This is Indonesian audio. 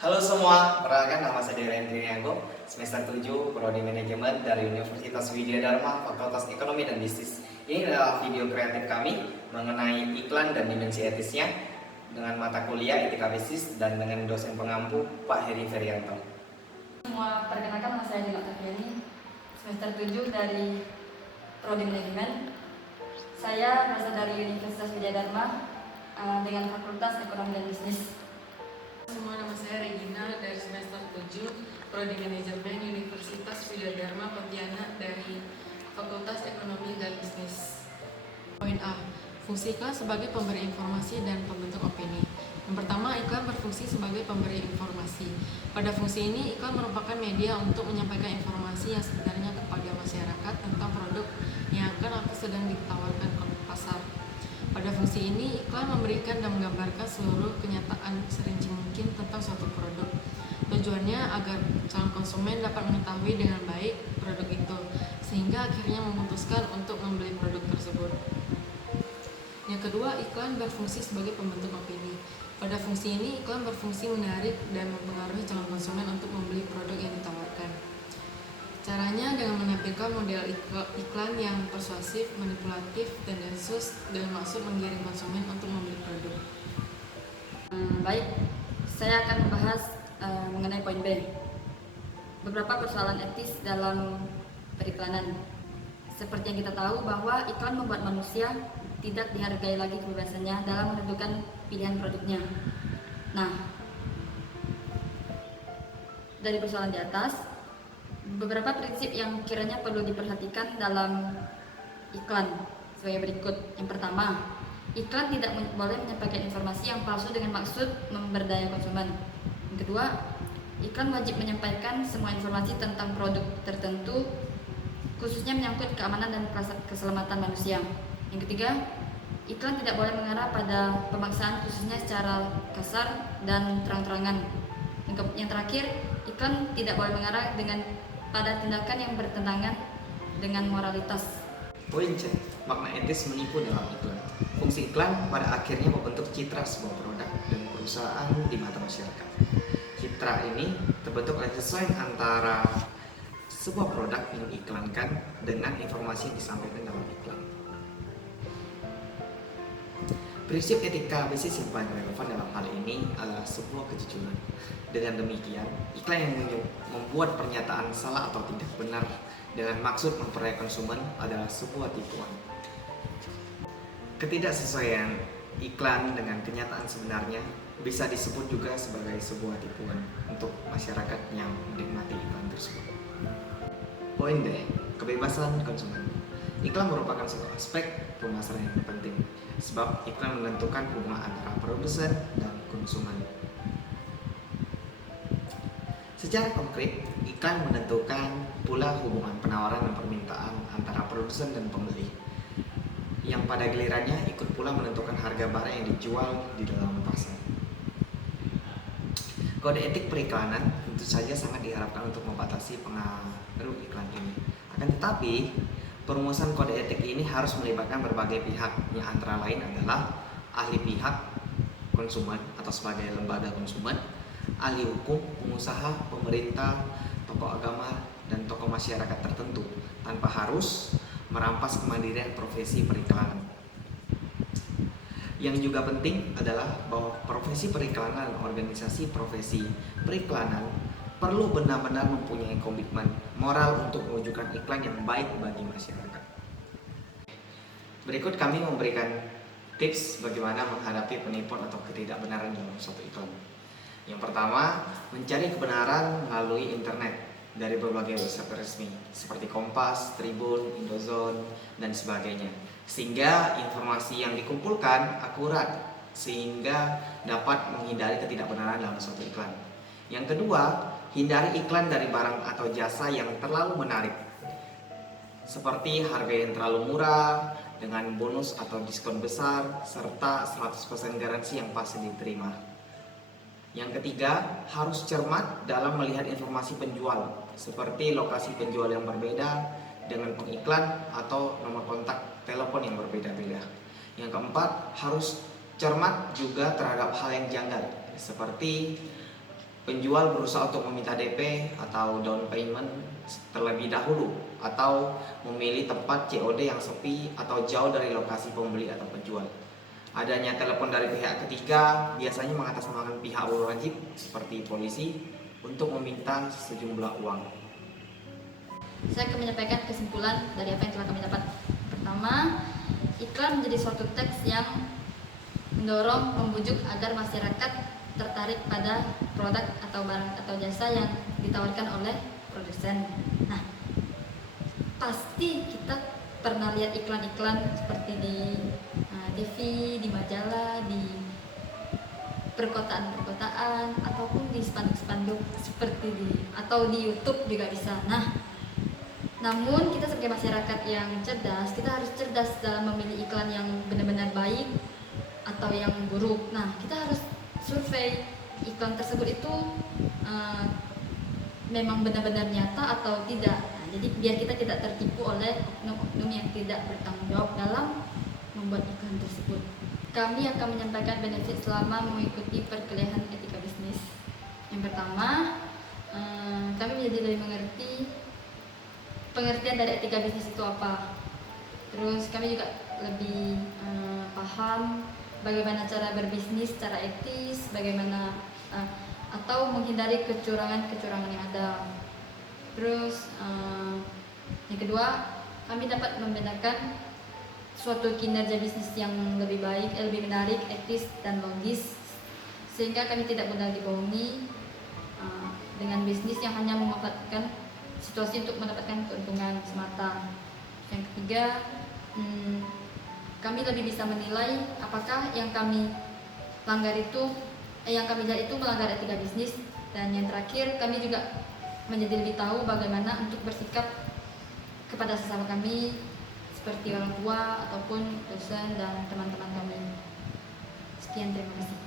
Halo semua, perkenalkan nama saya Dery Triango, semester 7, Prodi Manajemen dari Universitas Wijaya Dharma, Fakultas Ekonomi dan Bisnis. Ini adalah video kreatif kami mengenai iklan dan dimensi etisnya dengan mata kuliah Etika Bisnis dan dengan dosen pengampu Pak Heri Ferianto. Semua, perkenalkan nama saya Dila Tafiani, semester 7 dari Prodi Manajemen. Saya berasal dari Universitas Wijaya Dharma dengan Fakultas Ekonomi dan Bisnis. Semua, nama saya Regina dari semester 7 Prodi Manajemen Universitas Wijaya Dharma Pontianak dari Fakultas Ekonomi dan Bisnis. Poin A. Fungsi iklan sebagai pemberi informasi dan pembentuk opini. Yang pertama, iklan berfungsi sebagai pemberi informasi. Pada fungsi ini, iklan merupakan media untuk menyampaikan informasi yang sebenarnya kepada masyarakat tentang produk yang akan atau sedang ditawarkan ke pasar. Pada fungsi ini, iklan memberikan dan menggambarkan seluruh kenyataan serinci mungkin tentang suatu produk. Tujuannya agar calon konsumen dapat mengetahui dengan baik produk itu, sehingga akhirnya memutuskan untuk membeli produk tersebut. Yang kedua, iklan berfungsi sebagai pembentuk opini. Pada fungsi ini, iklan berfungsi menarik dan mempengaruhi calon konsumen untuk membeli produk yang ditawarkan. Caranya dengan menampilkan model iklan yang persuasif, manipulatif, tendensius dengan maksud menggiring konsumen untuk membeli produk. Baik, saya akan membahas mengenai poin B. Beberapa persoalan etis dalam periklanan. Seperti yang kita tahu bahwa iklan membuat manusia tidak dihargai lagi kebebasannya dalam menentukan pilihan produknya. Nah, dari persoalan di atas, beberapa prinsip yang kiranya perlu diperhatikan dalam iklan sebagai berikut. Yang pertama, iklan tidak boleh menyampaikan informasi yang palsu dengan maksud memberdaya konsumen. Yang kedua, iklan wajib menyampaikan semua informasi tentang produk tertentu, khususnya menyangkut keamanan dan keselamatan manusia. Yang ketiga, iklan tidak boleh mengarah pada pemaksaan khususnya secara kasar dan terang-terangan. Yang terakhir, iklan tidak boleh mengarah pada tindakan yang bertentangan dengan moralitas. Poin C, makna etis menipu dalam iklan. Fungsi iklan pada akhirnya membentuk citra sebuah produk dan perusahaan di mata masyarakat. Citra ini terbentuk oleh sesuai antara sebuah produk yang diiklankan dengan informasi yang disampaikan dalam iklan. Prinsip etika bisnis yang paling relevan dalam hal ini adalah sebuah kejujuran. Dengan demikian, iklan yang membuat pernyataan salah atau tidak benar dengan maksud memperdaya konsumen adalah sebuah tipuan. Ketidaksesuaian iklan dengan kenyataan sebenarnya bisa disebut juga sebagai sebuah tipuan untuk masyarakat yang menikmati iklan tersebut. Poin D, kebebasan konsumen. Iklan merupakan sebuah aspek pemasaran yang penting, sebab iklan menentukan hubungan antara produsen dan konsumen. Secara konkret, iklan menentukan pula hubungan penawaran dan permintaan antara produsen dan pembeli, yang pada gilirannya ikut pula menentukan harga barang yang dijual di dalam pasar. Kode etik periklanan tentu saja sangat diharapkan untuk membatasi pengaruh iklan ini. Akan tetapi, perumusan kode etik ini harus melibatkan berbagai pihak, yang antara lain adalah ahli pihak konsumen atau sebagai lembaga konsumen, ahli hukum, pengusaha, pemerintah, tokoh agama, dan tokoh masyarakat tertentu, tanpa harus merampas kemandirian profesi periklanan. Yang juga penting adalah bahwa profesi periklanan dan organisasi profesi periklanan perlu benar-benar mempunyai komitmen moral untuk mewujudkan iklan yang baik bagi masyarakat. Berikut kami memberikan tips bagaimana menghadapi penipuan atau ketidakbenaran dalam suatu iklan. Yang pertama, mencari kebenaran melalui internet dari berbagai website resmi seperti Kompas, Tribun, Indozone, dan sebagainya, sehingga informasi yang dikumpulkan akurat sehingga dapat menghindari ketidakbenaran dalam suatu iklan. Yang kedua, hindari iklan dari barang atau jasa yang terlalu menarik, seperti harga yang terlalu murah dengan bonus atau diskon besar serta 100% garansi yang pasti diterima. Yang ketiga, harus cermat dalam melihat informasi penjual, seperti lokasi penjual yang berbeda dengan pengiklan atau nomor kontak telepon yang berbeda-beda. Yang keempat, harus cermat juga terhadap hal yang janggal, seperti penjual berusaha untuk meminta DP atau down payment terlebih dahulu, atau memilih tempat COD yang sepi atau jauh dari lokasi pembeli atau penjual. Adanya telepon dari pihak ketiga biasanya mengatasnamakan pihak berwajib seperti polisi untuk meminta sejumlah uang. Saya akan menyampaikan kesimpulan dari apa yang telah kami dapat. Pertama, iklan menjadi suatu teks yang mendorong, membujuk agar masyarakat tertarik pada produk atau barang atau jasa yang ditawarkan oleh produsen. Nah, pasti kita pernah lihat iklan-iklan seperti di TV, di majalah, di perkotaan-perkotaan, ataupun di spanduk-spanduk atau di YouTube juga bisa. Nah, namun kita sebagai masyarakat yang cerdas, kita harus cerdas dalam memilih iklan yang benar-benar baik atau yang buruk. Nah, kita harus survei iklan tersebut itu memang benar-benar nyata atau tidak. Nah, jadi biar kita tidak tertipu oleh oknum-oknum yang tidak bertanggung jawab dalam membuat iklan tersebut. Kami akan menyampaikan benefit selama mengikuti perkuliahan etika bisnis. Yang pertama, kami menjadi lebih mengerti pengertian dari etika bisnis itu apa. Terus kami juga lebih paham bagaimana cara berbisnis secara etis, bagaimana atau menghindari kecurangan-kecurangan yang ada. Terus yang kedua, kami dapat membedakan suatu kinerja bisnis yang lebih baik, lebih menarik, etis dan logis, sehingga kami tidak mudah dibohongi dengan bisnis yang hanya memanfaatkan situasi untuk mendapatkan keuntungan semata. Yang ketiga, kami lebih bisa menilai apakah yang kami langgar itu, yang kami lihat itu melanggar etika bisnis. Dan yang terakhir, kami juga menjadi lebih tahu bagaimana untuk bersikap kepada sesama kami, seperti orang tua ataupun dosen dan teman-teman kami. Sekian, terima kasih.